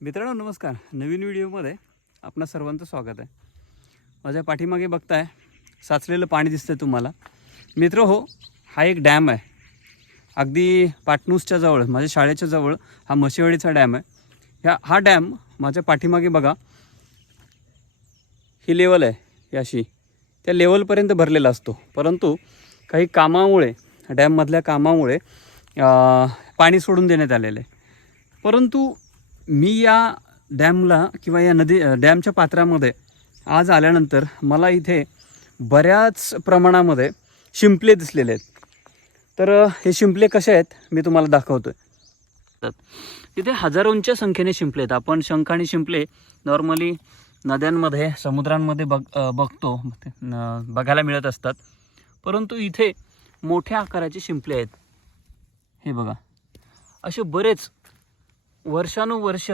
मित्रांनो नमस्कार. नवीन व्हिडिओमध्ये आपणा सर्वांचं स्वागत आहे. माझ्या पाठीमागे बघताय साचलेलं पाणी दिसतंय तुम्हाला. मित्र हो हा एक डॅम आहे. अगदी पाटणूसच्या जवळ माझ्या शाळेच्या जवळ हा म्हशीवाडीचा डॅम आहे. ह्या हा डॅम माझ्या पाठीमागे बघा. ही लेवल आहे याशी. त्या लेवलपर्यंत भरलेला असतो. परंतु काही कामामुळे डॅममधल्या कामामुळे पाणी सोडून देण्यात आलेलं आहे. परंतु मी या डॅमला किंवा या नदी डॅमच्या पात्रामध्ये आज आल्यानंतर मला इथे बऱ्याच प्रमाणामध्ये शिंपले दिसलेले आहेत. तर हे शिंपले कसे आहेत मी तुम्हाला दाखवतो आहे तिथे हजारोंच्या संख्येने शिंपले आहेत. आपण शंख आणि शिंपले नॉर्मली नद्यांमध्ये समुद्रांमध्ये बघ बघतो ते, बघायला मिळत असतात. परंतु इथे मोठ्या आकाराचे शिंपले आहेत. हे बघा. असे बरेच वर्षानुवर्ष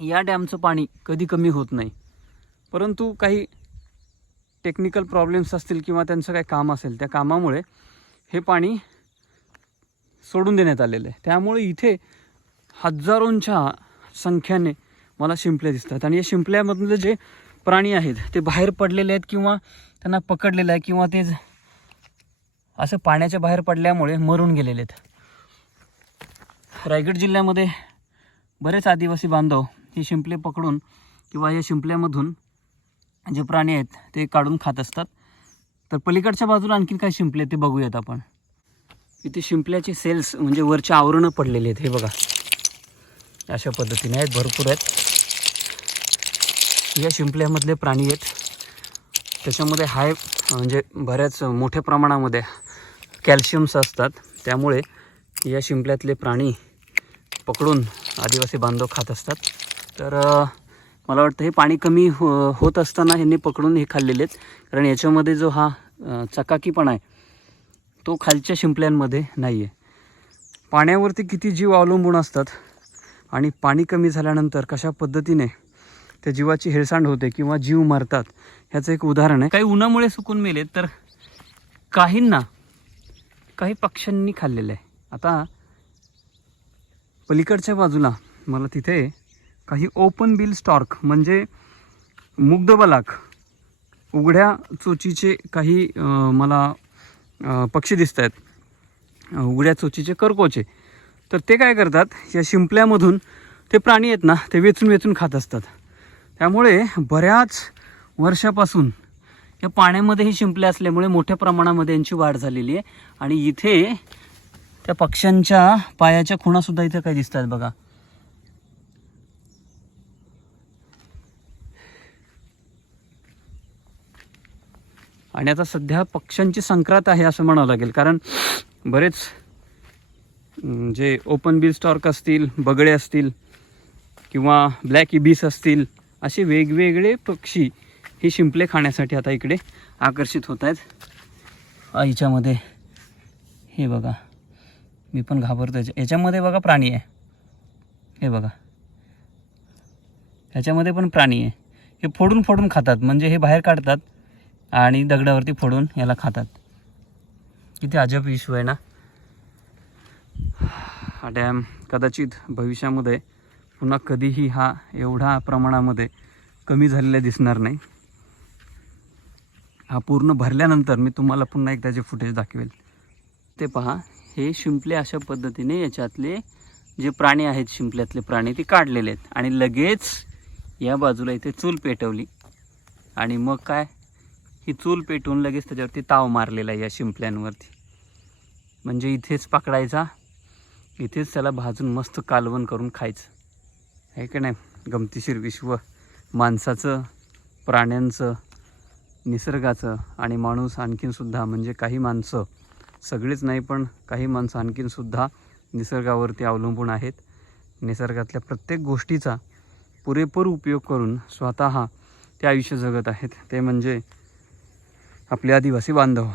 या डॅमचं पाणी कधी कमी होत नाही. परंतु काही टेक्निकल प्रॉब्लेम्स असतील किंवा त्यांचं काही काम असेल त्या कामामुळे हे पाणी सोडून देण्यात आलेलं आहे. त्यामुळे इथे हजारोंच्या संख्येने मला शिंपले दिसतात. आणि या शिंपल्यामधले जे प्राणी आहेत ते बाहेर पडलेले आहेत किंवा त्यांना पकडलेलं आहे किंवा ते असं पाण्याच्या बाहेर पडल्यामुळे मरून गेलेले आहेत. रायगड जिल्ह्यामध्ये बरेच आदिवासी बांधव हे शिंपले पकडून किंवा या शिंपल्यामधून जे प्राणी आहेत ते काढून खात असतात. तर पलीकडच्या बाजूला आणखीन काय शिंपले ते बघूयात आपण. इथे शिंपल्याचे सेल्स म्हणजे वरच्या आवरणं पडलेले आहेत. हे बघा. अशा पद्धतीने आहेत भरपूर आहेत. या शिंपल्यामधले प्राणी आहेत. त्याच्यामध्ये हाय म्हणजे बऱ्याच मोठ्या प्रमाणामध्ये कॅल्शियम्स असतात. त्यामुळे या शिंपल्यातले प्राणी पकडून आदिवासी बांधव खात असतात. तर मला वाटतं हे पाणी कमी हो होत असताना ह्यांनी पकडून हे खाल्लेले आहेत. कारण याच्यामध्ये जो हा चकाकीपणा आहे तो खालच्या शिंपल्यांमध्ये नाही आहे पाण्यावरती किती जीव अवलंबून असतात आणि पाणी कमी झाल्यानंतर कशा पद्धतीने त्या जीवाची हेळसांड होते किंवा जीव मरतात ह्याचं एक उदाहरण आहे. काही उन्हामुळे सुकून मेलेत तर काहींना काही पक्ष्यांनी खाल्लेलं आहे. आता पलीकडच्या बाजूला मला तिथे काही ओपन बिल स्टॉर्क म्हणजे मुग्धबलाक उघड्या चोचीचे काही मला पक्षी दिसत आहेत उघड्या चोचीचे करकोचे. तर ते काय करतात या शिंपल्यामधून ते प्राणी आहेत ना ते वेचून वेचून खात असतात. त्यामुळे बऱ्याच वर्षापासून या पाण्यामध्ये ही शिंपले असल्यामुळे मोठ्या प्रमाणामध्ये यांची वाढ झालेली आहे. आणि इथे त्या पक्ष्यांच्या पायाच्या खुणासुद्धा इथे काही दिसत आहेत बघा. आणि आता सध्या पक्ष्यांची संक्रांत आहे असं म्हणावं लागेल कारण बरेच जे ओपन बिल स्टॉर्क असतील बगळे असतील किंवा ब्लॅक इबीस असतील असे वेगवेगळे पक्षी हे शिंपले खाण्यासाठी आता इकडे आकर्षित होत आहेत आईच्यामध्ये हे बघा. मी पण घाबरतो याच्या याच्यामध्ये बघा प्राणी आहे. हे बघा. ह्याच्यामध्ये पण प्राणी आहे. हे फोडून फोडून खातात. म्हणजे हे बाहेर काढतात आणि दगडावरती फोडून याला खातात. किती अजब इश्यू आहे ना? हा डॅम कदाचित भविष्यामध्ये पुन्हा कधीही हा एवढा प्रमाणामध्ये कमी झालेला दिसणार नाही. हा पूर्ण भरल्यानंतर मी तुम्हाला पुन्हा एकदा जे फुटेज दाखवेल ते पहा. हे शिंपले अशा पद्धतीने याच्यातले जे प्राणी आहेत शिंपल्यातले प्राणी ते काढलेले आहेत. आणि लगेच या बाजूला इथे चूल पेटवली. आणि मग काय? ही चूल पेटवून लगेच त्याच्यावरती ताव मारलेला आहे या शिंपल्यांवरती. म्हणजे इथेच पकडायचा. इथेच त्याला भाजून मस्त कालवण करून खायचं. आहे का नाही? गमतीशीर विश्व. माणसाचं प्राण्यांचं निसर्गाचं आणि माणूस आणखीनसुद्धा म्हणजे काही माणसं सगळीच नाही पण काही माणसं आणखीनसुद्धा निसर्गावरती अवलंबून आहेत. निसर्गातल्या प्रत्येक गोष्टीचा पुरेपूर उपयोग करून स्वतः ते आयुष्य जगत आहेत. ते म्हणजे आपले आदिवासी बांधव.